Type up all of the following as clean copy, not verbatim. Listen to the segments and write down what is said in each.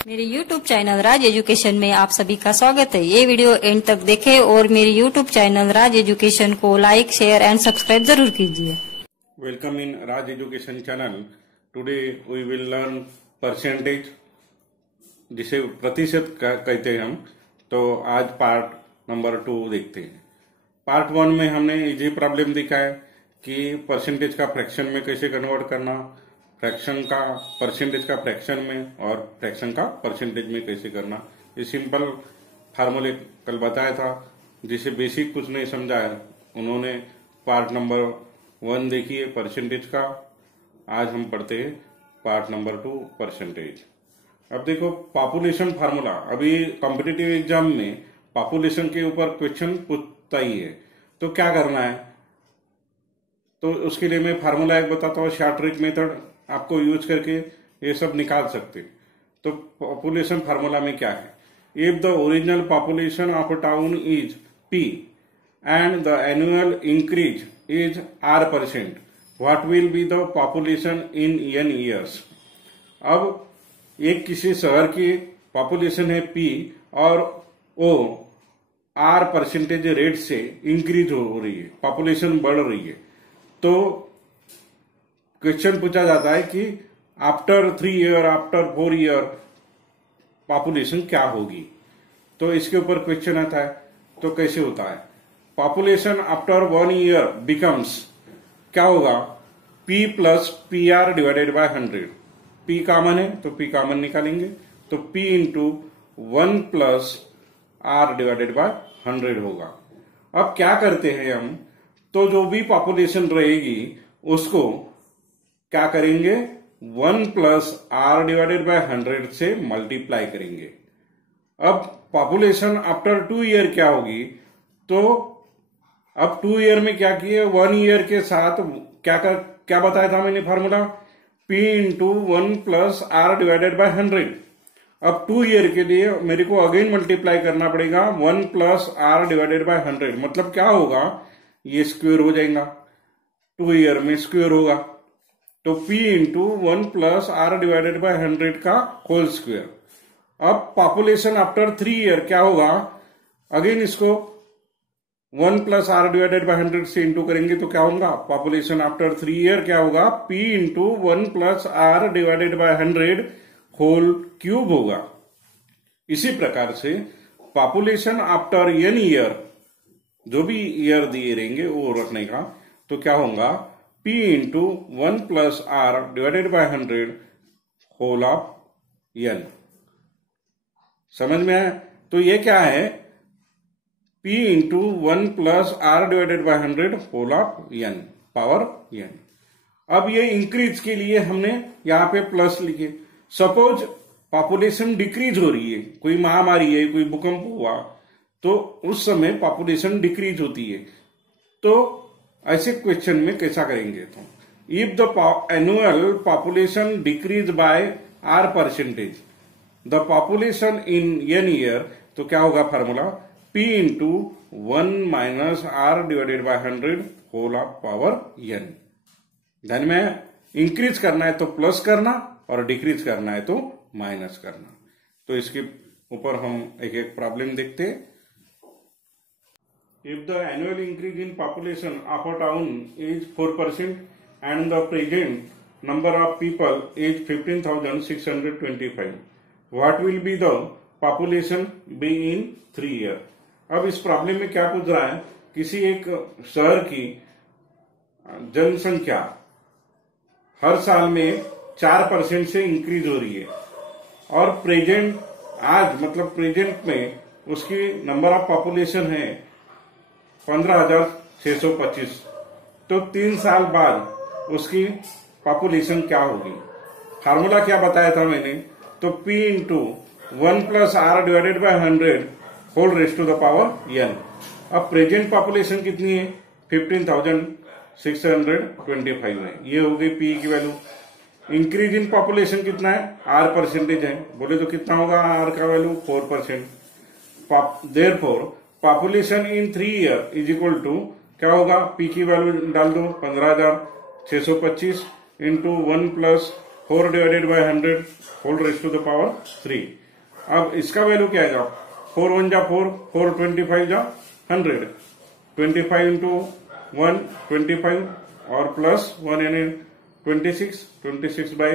मेरे YouTube channel Raj education में आप सभी का स्वागत है। ये वीडियो एंड तक देखें और मेरे YouTube चैनल राज एजुकेशन को लाइक, शेयर एंड सब्सक्राइब जरूर कीजिए। Welcome in Raj education channel. Today we will learn percentage, जिसे प्रतिशत कहते हैं हम। तो आज पार्ट नंबर 2 देखते हैं। पार्ट 1 में हमने इजी प्रॉब्लम देखा है कि परसेंटेज का फ्रैक्शन में कैसे कन्वर्ट करना, फ्रैक्शन का परसेंटेज का फ्रैक्शन में और फ्रैक्शन का परसेंटेज में कैसे करना। ये सिंपल फार्मूले कल बताया था, जिसे बेसिक कुछ नहीं समझा है उन्होंने पार्ट नंबर 1 देखी है परसेंटेज का। आज हम पढ़ते हैं पार्ट नंबर 2 परसेंटेज। अब देखो पॉपुलेशन फार्मूला, अभी कॉम्पिटिटिव एग्जाम में पॉपुलेशन के ऊपर क्वेश्चन पूछता ही है। तो क्या करना है, तो उसके लिए मैं फार्मूला एक बताता हूँ, शॉर्ट ट्रिक मेथड आपको यूज करके ये सब निकाल सकते। तो पॉपुलेशन फार्मूला में क्या है, if the original population of a town is P and the annual increase is R%, what will be the population in N years. अब एक किसी शहर की पॉपुलेशन है P और वो R% रेट से इंक्रीज हो रही है, पॉपुलेशन बढ़ रही है। तो क्वेश्चन पूछा जाता है कि after 3 year, after 4 year population क्या होगी। तो इसके ऊपर क्वेश्चन आता है। तो कैसे होता है, पॉपुलेशन आफ्टर 1 ईयर बिकम्स, क्या होगा, P plus PR divided by 100। P common है तो P कॉमन निकालेंगे, तो P into 1 plus R divided by 100 होगा। अब क्या करते हैं हम, तो जो भी पॉपुलेशन रहेगी उसको क्या करेंगे, 1 प्लस R डिवाइडेड बाय 100 से मल्टीप्लाई करेंगे। अब पॉपुलेशन आफ्टर 2 ईयर क्या होगी, तो अब 2 ईयर में क्या किए, 1 ईयर के साथ क्या बताया था मैंने formula, P into 1 plus R divided by 100। अब 2 ईयर के लिए मेरे को अगेन मल्टीप्लाई करना पड़ेगा 1 प्लस R डिवाइडेड बाय 100। मतलब क्या होगा, ये स्क्वायर हो जाएगा, 2 ईयर में स्क्वायर होगा। तो P into 1 plus R divided by 100 का होल स्क्वायर। अब पॉपुलेशन आफ्टर 3 ईयर क्या होगा, अगेन इसको 1 प्लस R डिवाइडेड बाय 100 से इंटू करेंगे तो क्या होगा, पॉपुलेशन आफ्टर 3 ईयर क्या होगा, P into 1 plus R divided by 100 whole cube होगा। इसी प्रकार से पॉपुलेशन आफ्टर N ईयर, जो भी ईयर दिए रहेंगे वो रखने का, तो क्या होगा, P into 1 plus R divided by 100 whole of N। समझ में आया। तो ये क्या है, P into 1 plus R divided by 100 whole of N power N। अब ये इंक्रीज के लिए हमने यहां पे प्लस लिखे। सपोज पॉपुलेशन डिक्रीज हो रही है, कोई महामारी है, कोई भूकंप हुआ, तो उस समय पॉपुलेशन डिक्रीज होती है। तो ऐसे क्वेश्चन में कैसा करेंगे, तो if the annual population decrease by R%, the population in N year, तो क्या होगा formula, P into 1 minus R divided by 100 whole of power N। ध्यान में, इंक्रीज करना है तो प्लस करना और डिक्रीज करना है तो माइनस करना। तो इसके ऊपर हम एक एक प्रॉब्लम देखते हैं। If the annual increase in population of a town is 4% and the present number of people is 15,625, what will be the population be in 3 years? अब इस प्रॉब्लम में क्या पूछ रहा है, किसी एक शहर की जनसंख्या हर साल में 4% से इंक्रीज हो रही है और प्रेजेंट, आज मतलब प्रेजेंट में उसकी नंबर ऑफ पॉपुलेशन है 15,625। तो 3 साल बाद उसकी पॉपुलेशन क्या होगी। फार्मूला क्या बताया था मैंने, तो P into 1 plus R divided by 100 whole raise to the power N। अब प्रेजेंट पॉपुलेशन कितनी है, 15,625 है, ये हो गई P की वैल्यू। इंक्रीज इन पॉपुलेशन कितना है, R% है, बोले तो कितना होगा R का value 4%। Therefore population in 3 year is equal to, क्या होगा, P की वैल्यू डाल दो 15,625 into 1 plus 4 divided by 100 whole raised to the power 3। अब इसका वैल्यू क्या आएगा, 4 1 जा 4, 4 25 जा 100, 25 इंटू 1 25 और प्लस 1 यानी 26, 26 बाय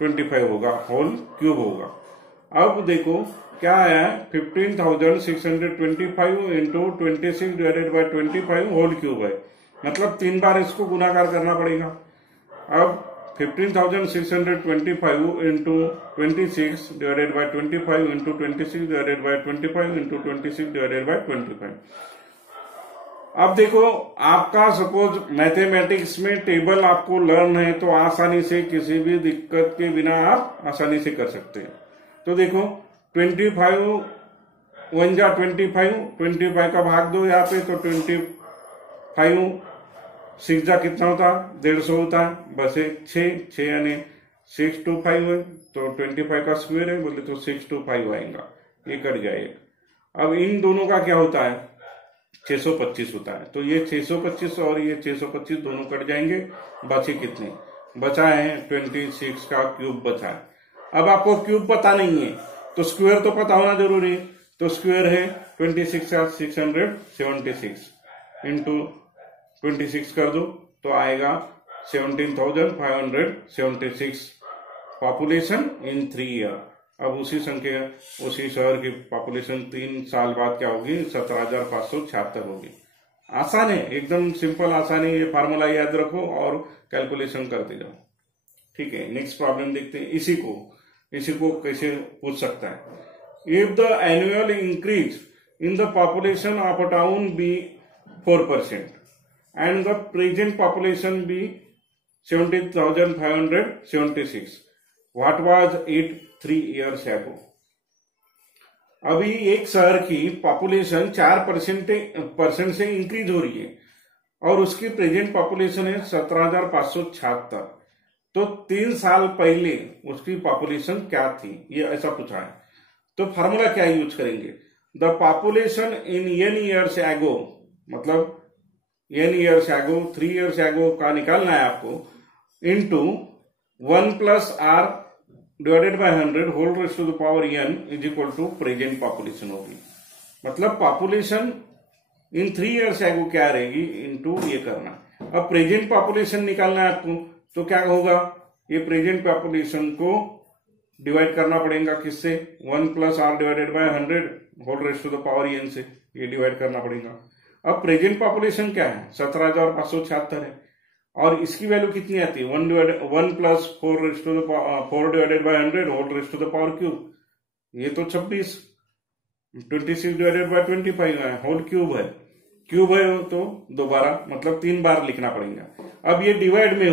25 होगा, होल क्यूब होगा। अब देखो क्या आया है, 15,625 into 26 divided by 25 whole cube है, मतलब 3 बार इसको गुणाकार करना पड़ेगा। अब 15,625 into 26 divided by 25 into 26 divided by 25 into 26 divided by 25। अब देखो आपका सपोज मैथमेटिक्स में टेबल आपको लर्न है तो आसानी से किसी भी दिक्कत के बिना आप आसानी से कर सकते हैं। तो देखो 25 1 जा 25 का भाग दो यहाँ पे, तो 25 6 जा कितना होता है, 150 होता है, बस 6 यानी 625 है, तो 25 का स्क्वायर है बोले तो 625 आएगा, ये कट जाएगा। अब इन दोनों का क्या होता है, 625 होता है, तो ये 625 और ये 625 दोनों कट जाएंगे, बचे कितने, बचा है 26 का क्यूब बचा है। अब आपको क्यूब पता नहीं है तो स्क्वायर तो पता होना जरूरी है, तो स्क्वायर है 26 का 676 इंटू 26 कर दो तो आएगा 17,576 पॉपुलेशन इन 3 ईयर। अब उसी संख्या उसी शहर की पॉपुलेशन 3 साल बाद क्या होगी, 17,576 होगी। आसान है, एकदम सिंपल आसान है, ये फार्मूला याद रखो और कैलकुलेशन करते जाओ। ठीक है, नेक्स्ट प्रॉब्लम देखते हैं। इसी को कैसे पूछ सकता है, if the annual increase in the population of a town be 4% and the present population be 17,576, what was it 3 years ago? अभी एक शहर की पॉपुलेशन 4% से इंक्रीज हो रही है और उसकी प्रेजेंट पॉपुलेशन है 17,576, तो 3 साल पहले उसकी पॉपुलेशन क्या थी, ये ऐसा पूछा है। तो फार्मूला क्या यूज करेंगे, the population in n years ago, मतलब n years ago 3 years ago का निकालना है आपको, into 1 plus R divided by 100 whole raised to the power n is equal to present population होगी। मतलब पॉपुलेशन इन 3 ईयर्स एगो क्या रहेगी, into ये करना। अब प्रेजेंट पॉपुलेशन निकालना है आपको, तो क्या होगा, ये प्रेजेंट पॉपुलेशन को डिवाइड करना पड़ेगा किससे, 1 plus R divided by 100 whole raised to the power n से, ये डिवाइड करना पड़ेगा। अब प्रेजेंट पॉपुलेशन क्या है, 17,576 है, और इसकी वैल्यू कितनी आती है, 1 plus 4 divided by 100 whole raised to the power cube, ये तो 26 डिवाइडेड बाय 25 है, होल क्यूब है तो दोबारा मतलब 3 बार लिखना पड़ेगा। अब ये डिवाइड में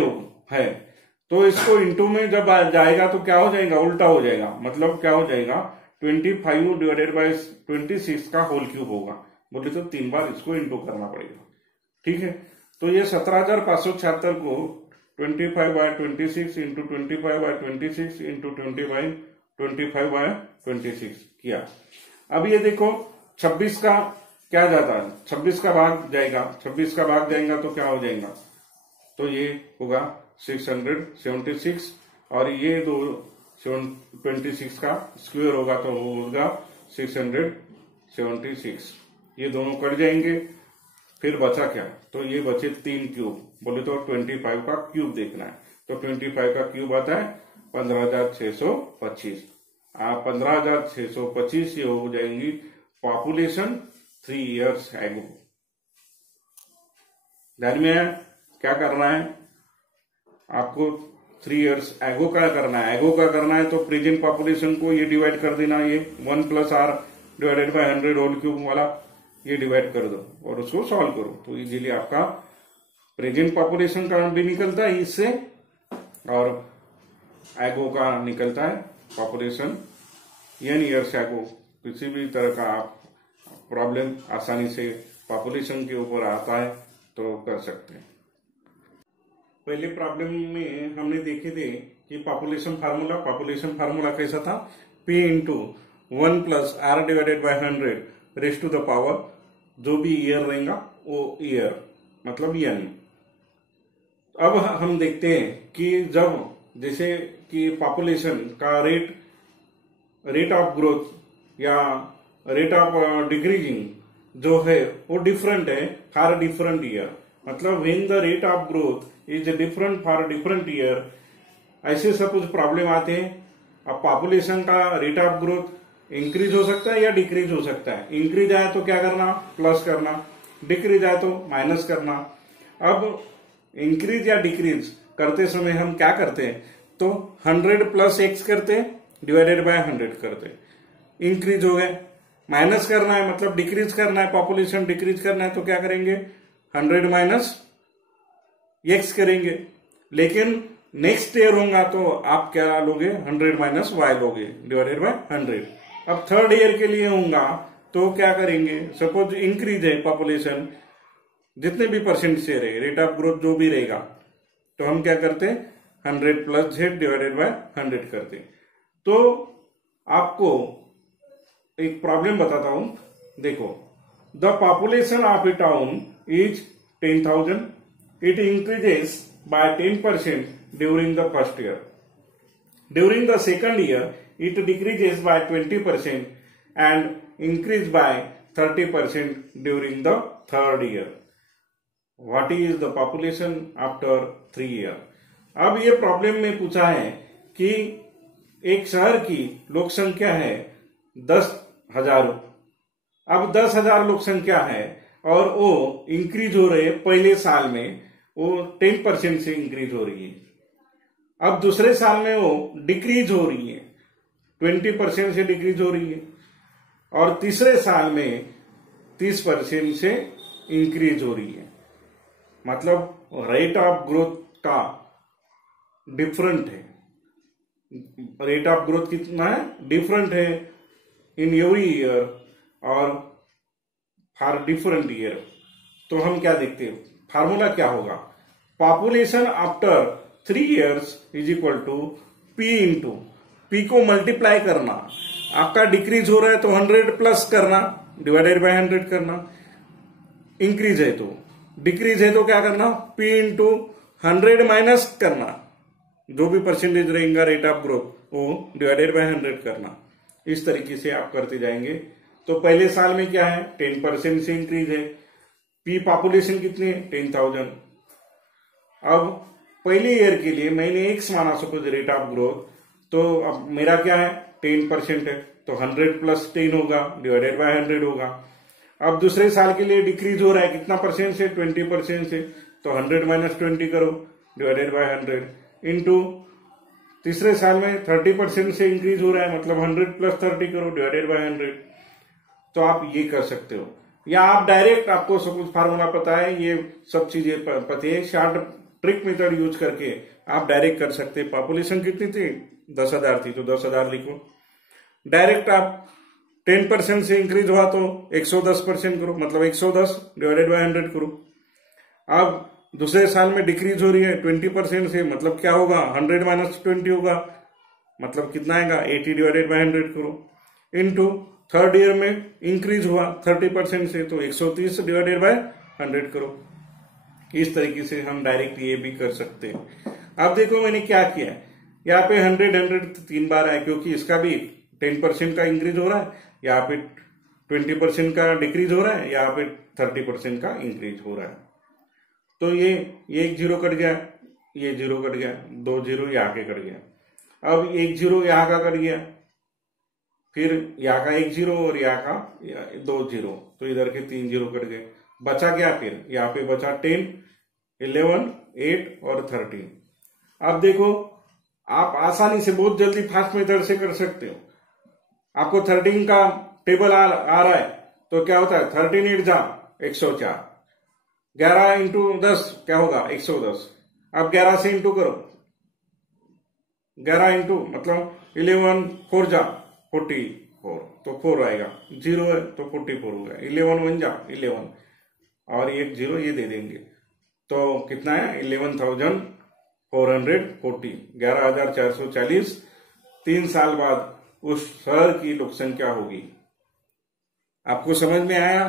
है तो इसको इंटू में जब जाएगा तो क्या हो जाएगा, उल्टा हो जाएगा, मतलब क्या हो जाएगा 25 डिवाइडेड बाय 26 का होल क्यूब होगा, बोले तो 3 बार इसको इंटू करना पड़ेगा। ठीक है, तो ये 17,576 को 25 by 26 into 25 by 26 into 25 by 26 किया। अब ये देखो 26 का क्या जाता है, 26 का भाग जाएगा, 26 का भाग जाएगा तो क्या हो जाएगा, तो ये होगा 676 और ये 26 का स्क्वायर होगा तो होगा 676, ये दोनों कट जाएंगे, फिर बचा क्या, तो ये बचे 3 क्यूब, बोले तो 25 का क्यूब देखना है, तो 25 का क्यूब आता है 15,625। 15,625 ये हो जाएंगी पॉपुलेशन 3 ईयर्स एगो। ध्यान में है क्या करना है आपको, 3 ईयर्स एगो का करना है, एगो का करना है तो प्रेजेंट पॉपुलेशन को ये डिवाइड कर देना, ये 1 plus R divided by 100 whole cube वाला ये डिवाइड कर दो और उसको सॉल्व करो, तो इजीली आपका प्रेजेंट पॉपुलेशन का भी निकलता है इससे और एगो का निकलता है पॉपुलेशन n ईयर्स एगो। किसी भी तरह का आप प्रॉब्लम आसानी से पॉपुलेशन के ऊपर आता है तो कर सकते हैं। पहले प्रॉब्लम में हमने देखे थे कि पॉपुलेशन फार्मूला कैसा था, P into 1 plus R divided by 100 raised to the power, जो भी ईयर रहेगा वो ईयर मतलब n। अब हम देखते हैं कि जब जैसे कि पॉपुलेशन का रेट ऑफ ग्रोथ या रेट ऑफ डिक्रीजिंग जो है वो डिफरेंट है फॉर डिफरेंट ईयर। मतलब when the rate of growth is different for different year, ऐसे सब कुछ प्रॉब्लम आते हैं। अब पॉपुलेशन का रेट ऑफ ग्रोथ इंक्रीज हो सकता है या डिक्रीज हो सकता है। इंक्रीज आए तो क्या करना, प्लस करना, डिक्रीज आए तो माइनस करना। अब इंक्रीज या डिक्रीज करते समय हम क्या करते हैं, तो 100 प्लस x करते हैं, डिवाइडेड बाय 100 करते हैं, इंक्रीज हो गए। माइनस करना है मतलब डिक्रीज करना है, पॉपुलेशन डिक्रीज करना है तो क्या करेंगे, 100 माइनस x करेंगे। लेकिन नेक्स्ट ईयर होगा तो आप क्या लोगे, 100 माइनस y लोगे, डिवाइडेड बाय 100। अब थर्ड ईयर के लिए होगा तो क्या करेंगे, सपोज इंक्रीज है पॉपुलेशन, जितने भी परसेंट से रहे, रेट ऑफ ग्रोथ जो भी रहेगा, तो हम क्या करते हैं, 100 प्लस z डिवाइडेड बाय 100 करते हैं। तो आपको एक प्रॉब्लम बताता हूं, देखो, the population of A town is 10,000, it increases by 10% during the first year, during the second year it decreases by 20% and increase by 30% during the third year. What is the population after 3 year? अब ये problem में पूछा है कि एक शहर की लोक संख्या है 10,000। अब 10,000 लोक संख्या है और वो इंक्रीज हो रहे पहले साल में, वो 10% से इंक्रीज हो रही है। अब दूसरे साल में वो डिक्रीज हो रही है, 20% से डिक्रीज हो रही है, और तीसरे साल में 30% से इंक्रीज हो रही है। मतलब रेट ऑफ ग्रोथ का डिफरेंट है, रेट ऑफ ग्रोथ कितना है, डिफरेंट है इन एवरी ईयर और फॉर डिफरेंट ईयर। तो हम क्या देखते हैं, फार्मूला क्या होगा, population after 3 years is equal to P into, P को मल्टीप्लाई करना, आपका डिक्रीज हो रहा है तो 100 प्लस करना, डिवाइडेड बाय 100 करना, इंक्रीज है तो, डिक्रीज है तो क्या करना, पी इंटू 100 माइनस करना, जो भी परसेंटेज रहेगा रेट ऑफ ग्रोथ वो डिवाइडेड बाय 100 करना। इस तरीके से आप करते जाएंगे। तो पहले साल में क्या है, 10% से इंक्रीज है, पी पॉपुलेशन कितनी है, 10,000। अब पहले ईयर के लिए मैंने x माना सपोज रेट ऑफ ग्रोथ, तो अब मेरा क्या है, 10% है तो 100 प्लस 10 होगा, डिवाइडेड बाय 100 होगा। अब दूसरे साल के लिए डिक्रीज हो रहा है कितना परसेंट से, 20% से, तो 100 माइनस 20 करो, डिवाइडेड बाय 100, इंटू तीसरे साल में 30% से इंक्रीज हो रहा है, मतलब 100 प्लस 30 करो, डिवाइडेड बाय 100। तो आप ये कर सकते हो, या आप डायरेक्ट, आपको सब कुछ फार्मूला पता है, ये सब चीजें पता है, शार्ट ट्रिक मेथड यूज करके आप डायरेक्ट कर सकते हैं। पॉपुलेशन कितनी थी, 10,000 थी तो 10,000 लिखो। डायरेक्ट आप 10% से इंक्रीज हुआ तो 110% करो, मतलब 110 डिवाइडेड बाय 100 करो। अब दूसरे साल में डिक्रीज हो रही है 20% से, मतलब क्या होगा, 100 माइनस 20 होगा, मतलब कितना आएगा, 80 डिवाइडेड बाय 100 करो, इनटू थर्ड ईयर में इंक्रीज हुआ 30% से, तो 130 डिवाइडेड बाय 100 करो। इस तरीके से हम डायरेक्ट ये भी कर सकते हैं। अब देखो मैंने क्या किया है, यहाँ पे 100 3 बार है, क्योंकि इसका भी 10% का इंक्रीज हो रहा है, यहाँ पे 20% का डिक्रीज हो रहा है, यहाँ पे 30% का इंक्रीज हो रहा है। तो ये एक जीरो कट गया, ये जीरो कट गया, 2 जीरो यहाँ के कट गया। अब 1 जीरो यहाँ का कट गया, फिर यहाँ का 1 जीरो और यहाँ का 2 जीरो, तो इधर के 3 जीरो कट गए। बचा क्या, फिर यहाँ पे बचा 10, 11, 8 और 13। अब देखो आप आसानी से बहुत जल्दी फास्ट मेथड से कर सकते हो। आपको 13 का टेबल आ रहा है तो क्या होता है, 13 8 जा 104, 11 इंटू 10 क्या होगा, 110। अब 11 से इंटू करो, 11 इंटू मतलब 11 4 जा 44, तो 4 आएगा, 0 है तो 44 होगा, 11 1 जा 11 और 1 0 ये दे देंगे, तो कितना है, 11,440, 11,440। 3 साल बाद उस शहर की लोक संख्या होगी। आपको समझ में आया?